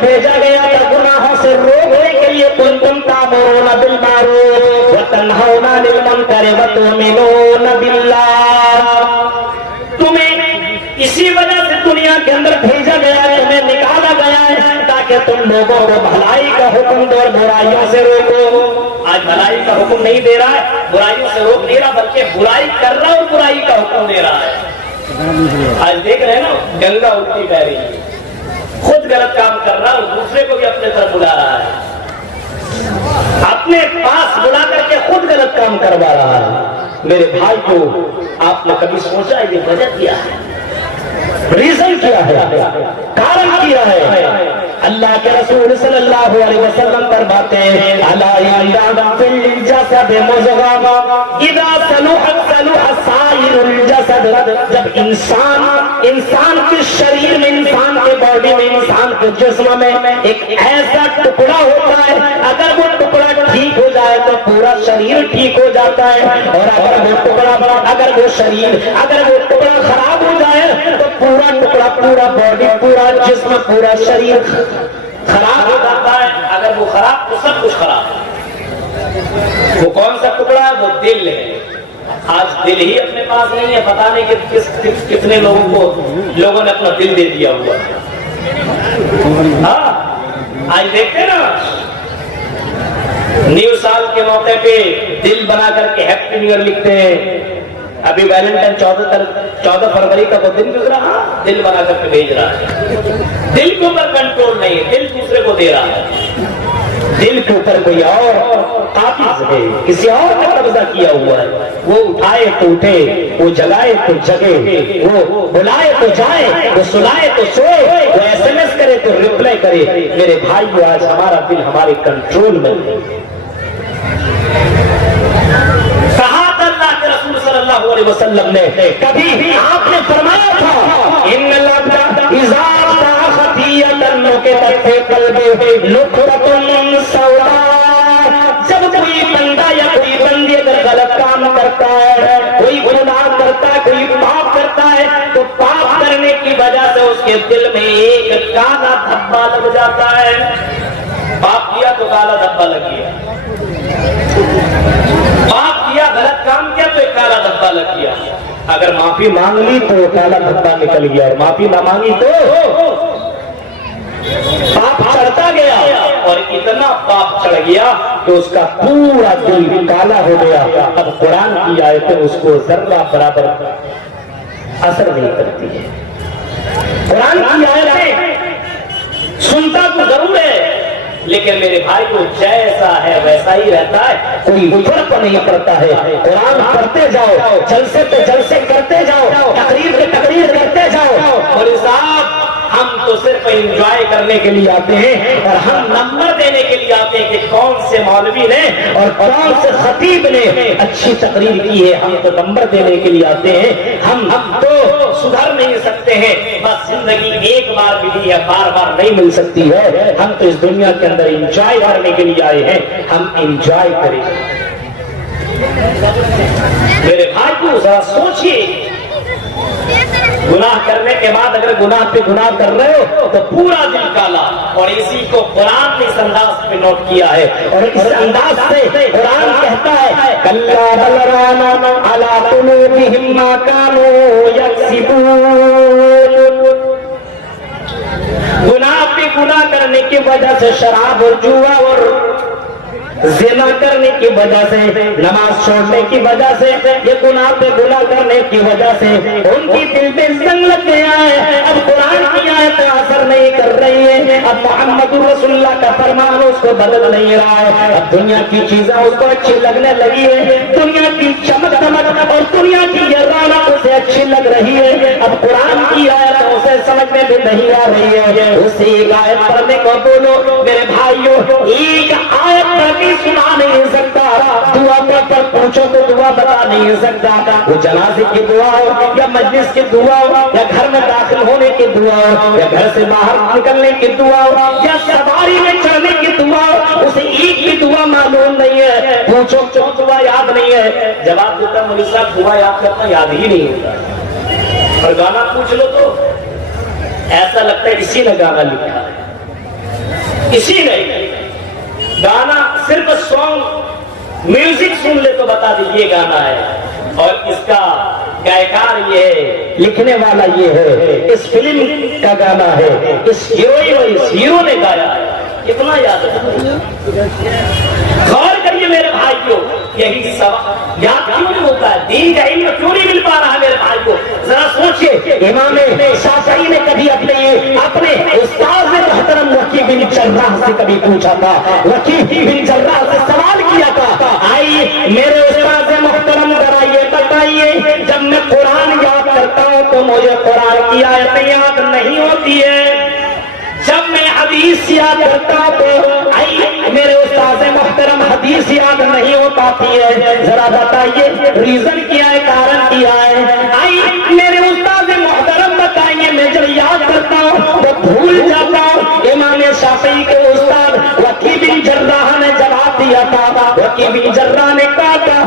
بھیجا گیا تھا گناہوں سے روکنے کے لیے، کنتم تأمرون بالمعروف وتنہون عن المنکر وتؤمنون باللہ۔ تمہیں اسی وجہ سے دنیا کے اندر بھیجا گیا ہے، تمہیں نکالا گیا ہے تاکہ تم لوگوں کو بھلائی کا حکم دو اور برائیوں سے روکو۔ آج بھلائی کا حکم نہیں دے رہا ہے، برائیوں سے روک نہیں رہا، بلکہ برائی کر رہا اور برائی کا حکم دے رہا ہے۔ آج دیکھ رہے ہیں نا، گنگا الٹی بہ رہی ہے، خود غلط کام کر رہا اور دوسرے کو بھی اپنے طرف بلا رہا ہے، اپنے پاس بلا کر کے خود غلط کام کروا رہا ہے۔ میرے بھائی کو آپ نے کبھی سوچا یہ وجہ کیا ہے، ریزن کیا ہے، کارن کیا ہے؟ اللہ کے رسول صلی اللہ علیہ وسلم فرماتے ہیں الا ان فی الجسد مضغہ اذا صلحت صلح سائر الجسد۔ جب انسان کے شریر میں، انسان کے باڈی میں، انسان کے جسم میں ایک ایسا ٹکڑا ہوتا ہے، اگر وہ ٹکڑا ٹھیک ہو جائے تو پورا شریر ٹھیک ہو جاتا ہے، اور اگر وہ ٹکڑا خراب ہو جائے تو پورا ٹکڑا، پورا باڈی، پورا جسم، پورا شریر خراب ہو جاتا ہے۔ اگر وہ خراب تو سب کچھ خراب۔ وہ کون سا ٹکڑا ہے؟ وہ دل ہے۔ آج دل ہی اپنے پاس نہیں ہے، پتہ نہیں کہ کتنے لوگوں نے اپنا دل دے دیا ہوا ہے۔ ہاں آج دیکھتے نا، نیو سال کے موقع پہ دل بنا کر کے ہیپی نیو ایئر لکھتے ہیں۔ ابھی ویلنٹائن 14 فروری کا وہ دن گزرا، ہاں دل بنا کر کے بھیج رہا ہے۔ دل کے اوپر کنٹرول نہیں، دل دوسرے کو دے رہا ہے۔ دل کے اوپر کوئی اور قابض ہے، کسی اور نے قبضہ کیا ہوا ہے۔ وہ اٹھائے تو اٹھے، وہ جگائے تو جگے، وہ بلائے تو جائے، وہ سلائے تو سوئے، وہ SMS کرے تو ریپلائی کرے۔ میرے بھائی آج ہمارا دل ہمارے کنٹرول میں ہے۔ صلی اللہ علیہ وسلم نے کبھی آپ نے فرمایا تھا ان العبد اذا اخطا خطیئۃ نکتت فی قلبہ نکتۃ سوداء۔ جب کوئی بندہ یا کوئی بندی اگر غلط کام کرتا ہے، کوئی گناہ کرتا ہے، کوئی پاپ کرتا ہے، تو پاپ کرنے کی وجہ سے اس کے دل میں ایک کالا دھبا لگ جاتا ہے۔ پاپ کیا تو کالا دھبا لگ گیا، پاپ کیا، غلط کام کیا تو ایک کالا دھبا لگ گیا۔ اگر معافی مانگ لی تو کالا دھبا نکل گیا، اور معافی نہ مانگی تو پاپ چڑھتا گیا، اور اتنا پاپ چڑھ گیا کہ اس کا پورا دل کالا ہو گیا۔ اب قرآن کی آیتیں اس کو ذرہ برابر اثر نہیں کرتی ہے۔ قرآن کی آیتیں سنتا تو ضرور ہے، لیکن میرے بھائی کو جیسا ہے ویسا ہی رہتا ہے، کوئی فرق نہیں پڑتا ہے۔ قرآن پڑھتے جاؤ، جلسے پہ جلسے کرتے جاؤ، تقریر پہ تقریر کرتے جاؤ، اور صاحب ہم تو صرف انجوائے کرنے کے لیے آتے ہیں، اور ہم نمبر دینے کے لیے آتے ہیں کہ کون سے مولوی نے اور کون سے خطیب نے اچھی تقریر کی ہے۔ ہم تو نمبر دینے کے لیے آتے ہیں، ہم تو سدھر نہیں سکتے ہیں، بس زندگی ایک بار ملی ہے، بار بار نہیں مل سکتی ہے۔ ہم تو اس دنیا کے اندر انجوائے کرنے کے لیے آئے ہیں، ہم انجوائے کریں۔ میرے بھائی کو ذرا سوچئے، گناہ کرنے کے بعد اگر گناہ پہ گناہ کر رہے ہو تو پورا دل کالا، اور اسی کو قرآن نے اس انداز پہ نوٹ کیا ہے، اور اس انداز سے قرآن کہتا ہے کلا بل ران علی قلوبہم ما کانوا یکسبون۔ گناہ پہ گناہ کرنے کی وجہ سے، شراب اور جوا اور زنا کرنے کی وجہ سے، نماز چھوڑنے کی وجہ سے، یہ گناہ پہ گناہ کرنے کی وجہ سے ان کی دل میں زنگ لگ گیا ہے۔ اب قرآن کی آیت اثر نہیں کر رہی ہے، اب محمد رسول اللہ کا فرمان اس کو بدل نہیں رہا ہے، اب دنیا کی چیزیں اس کو اچھی لگنے لگی ہے، دنیا کی چمک دمک اور دنیا کی یہ رونق اسے اچھی لگ رہی ہے۔ اب قرآن کی آیت اسے سمجھ میں بھی نہیں آ رہی ہے، اسے ایک آیت پڑھنے کو بولو میرے بھائیوں، ایک آیت پڑھنے سنا نہیں سکتا، دعا پر پوچھو تو دعا بتا نہیں سکتا، وہ جنازے کی دعا ہو یا مجلس کی دعا ہو یا گھر میں داخل ہونے کی دعا ہو یا گھر سے باہر نکلنے کی دعا ہو یا سواری میں چڑھنے کی دعا ہو، اسے ایک بھی دعا معلوم نہیں ہے۔ پوچھو کیوں دعا یاد نہیں ہے، جواب دیتا مولوی صاحب دعا یاد کرنا یاد ہی نہیں ہوتا، اور گانا پوچھ لو تو ایسا لگتا ہے اسی نے گانا لکھا ہے۔ اسی نے گانا صرف سانگ میوزک سن لے تو بتا دیجیے گانا ہے، اور اس کا گائیکار یہ ہے، لکھنے والا یہ ہے، اس فلم کا گانا ہے، اس ہیروئن اور اس ہیرو نے گایا ہے، کتنا یاد ہے؟ غور کریے میرے بھائیوں، یہی سوال یاد کیوں نہیں ہوتا ہے؟ دین کا علم کیوں نہیں مل پا رہا میرے بھائی کو؟ ذرا سوچئے، امام شافعی نے کبھی اپنے استاد محترم وکی بن جراح سے کبھی پوچھا تھا، وکی بن جراح سے سوال کیا تھا، آئیے میرے استاد محترم ذرا یہ بتائیے، جب میں قرآن یاد کرتا ہوں تو مجھے قرآن کی آیتیں یاد نہیں ہوتی ہے، جب میں حدیث یاد کرتا ہوں تو میرے استاد محترم حدیث یاد نہیں ہو پاتی ہے، ذرا بتائیے ریزن کیا ہے، کارن کیا ہے؟ میرے استاد محترم بتائیے، میں جب یاد کرتا ہوں تو بھول جاتا ہوں۔ امام شافعی کے استاد وکی بن جراح نے جواب دیا تھا، وکی بن جراح نے کہا تھا،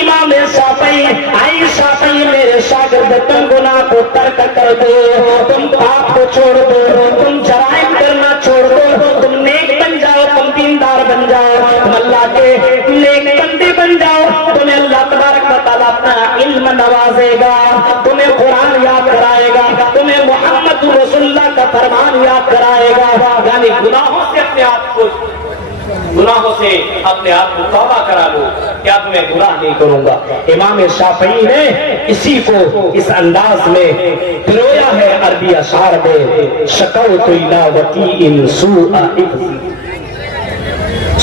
امام شافعی میرے شاگرد، تم گناہ کو ترک کر دو، تم پاپ کو چھوڑ دو، تم جرائم کرنا چھوڑ دو، تم نیک بن جاؤ، تم دیندار بن جاؤ، تم اللہ کے نیک بندے بن جاؤ، تمہیں اللہ تبارک و تعالیٰ اپنا علم نوازے گا، تمہیں قرآن یاد کرائے گا، تمہیں محمد رسول اللہ کا فرمان یاد کرائے گا، یعنی گناہوں سے اپنے آپ کو توبہ کرا لو، کیا تمہیں گناہ نہیں کروں گا۔ امام شافعی نے اسی کو اس انداز میں پرویا ہے عربی اشعار میں، شکوت الی وکیء سوء حفظی،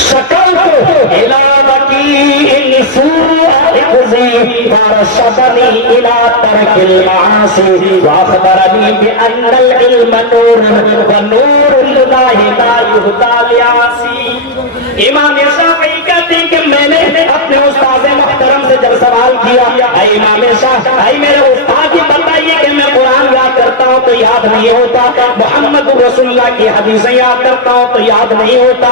شکوت الی وکیء سوء حفظی فارشدنی الی ترک المعاصی واخبرنی بان العلم نور ونور اللہ لا یہدی لعاصی۔ امام شافعی کہتے ہیں کہ میں نے اپنے استاد محترم سے جب سوال کیا، اے امام شافعی میرے استاد یہ بتائیے کہ میں قرآن یاد کرتا ہوں تو یاد نہیں ہوتا، محمد رسول اللہ کی حدیثیں یاد کرتا ہوں تو یاد نہیں ہوتا،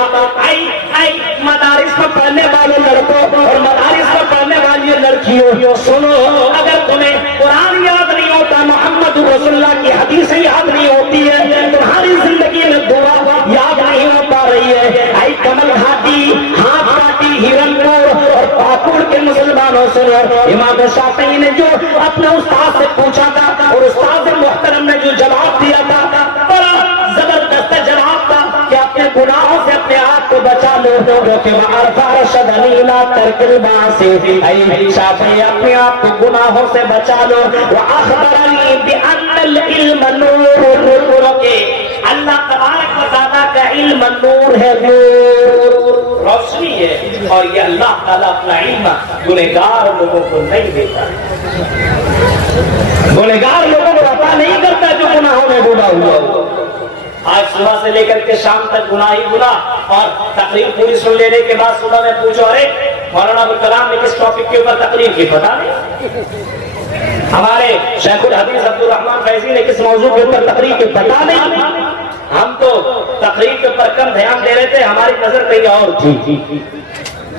مدارس میں پڑھنے والے لڑکوں اور مدارس میں پڑھنے والی لڑکیوں سنو، اگر تمہیں قرآن یاد نہیں ہوتا، محمد رسول اللہ کی حدیثیں یاد نہیں ہوتی ہے، تمہاری زندگی میں دعا یاد نہیں ہو پا رہی ہے، کمل گھاٹی، ہاتھ کاٹی، ہرن پور اور پاپور کے مسلمانوں سے امام شافعی نے جو اپنے استاد سے پوچھا تھا اور استاد محترم نے جو جواب دیا تھا، بڑا زبردست جواب تھا کہ اپنے گناہوں سے اپنے آپ کو بچا لو، کیونکہ فارشدنی الی ترک المعاصی، اے شافعی اپنے آپ کو گناہوں سے بچا لو، واخبرنی بان العلم نور، کے اللہ تبارک و تعالیٰ کا علم نور ہے، نور روشنی ہے، اور یہ اللہ تعالیٰ اپنا علم گنہگار لوگوں کو نہیں دیتا، گنہگار لوگوں کو عطا نہیں کرتا جو گناہوں میں ڈوبا ہوا ہو۔ آج صبح سے لے کر کے شام تک گناہ ہی گناہ، اور تقریر پوری سن لینے کے بعد صبح میں پوچھو، ارے مولانا ابوالکلام نے کس ٹاپک کے اوپر تقریر کی، پتا نہیں، ہمارے شیخ الحدیث عبد الرحمن فیضی نے کس موضوع کے اوپر تقریر کی، پتا نہیں، ہم تو تقریر کے اوپر کم دھیان دے رہے تھے، ہماری نظر کہیں اور تھی۔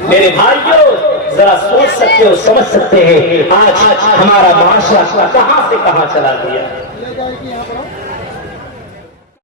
میرے بھائیوں ذرا سوچ سکتے ہو، سمجھ سکتے ہیں آج ہمارا معاشرہ کہاں سے کہاں چلا گیا۔